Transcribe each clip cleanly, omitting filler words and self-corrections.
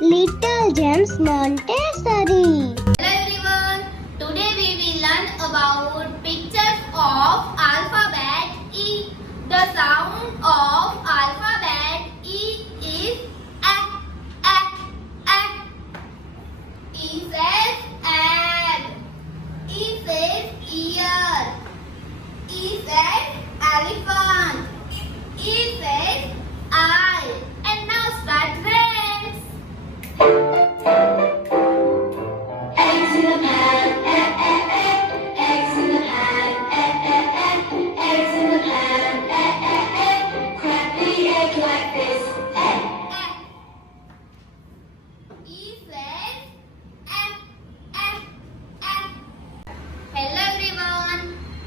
Little Gems Montessori. Hello everyone. Today we will learn about pictures of alphabet E. The sound of alphabet E is A. A. A. E says egg. E says ear. E says elephant. E says eye. And now start friends. Eggs in the pan, eggs in the pan, eggs in the pan, crack the egg like this. E says Hello everyone.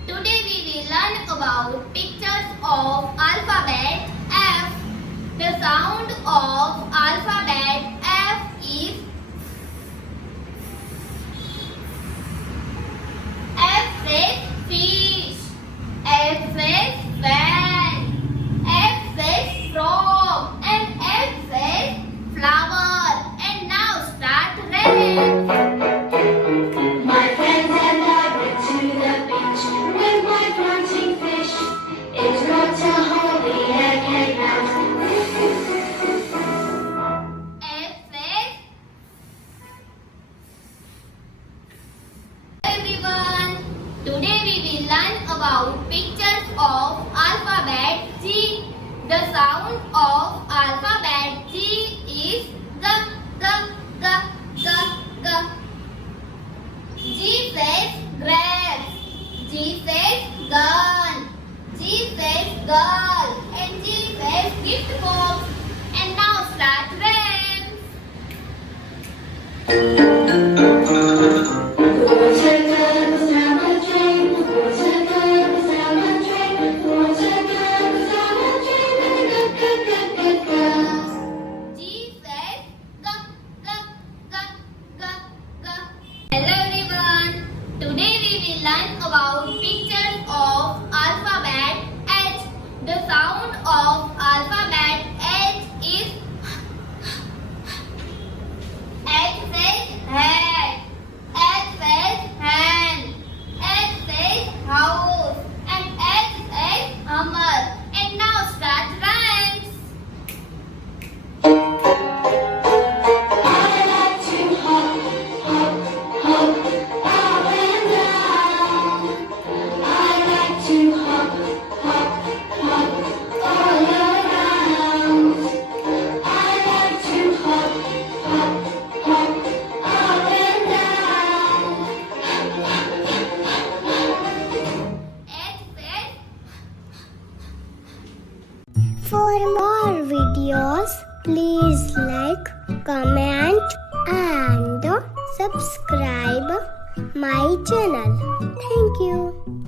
Today we will learn about pictures of alphabet F. The sound of alphabet F is F says fish. F says fan. F says frog. And F says flower. And now start reading. My friends and I went to the beach with my floating fish. It got a holy egg hang out. F says everyone. Today we will learn about pictures of alphabet G. The sound of alphabet G is G, G, G, G, G. G says grapes. G says gun. G says girl. And G says gift box. And now start friends. Water goes down the drain, water goes down the drain, water goes down the drain, go. G says G, G, G, G, G. Hello everyone. Today we will learn about pictures of alphabet H. The sound of alphabet H is H says head. H says hand. H says house. And H says hammer. And now start rhymes. I like to hop, hop, hop, up and down. I like to hop, hop, hop, all around. I like to hop, hop, hop, up and down. H says For more videos, please like, comment and subscribe my channel. Thank you.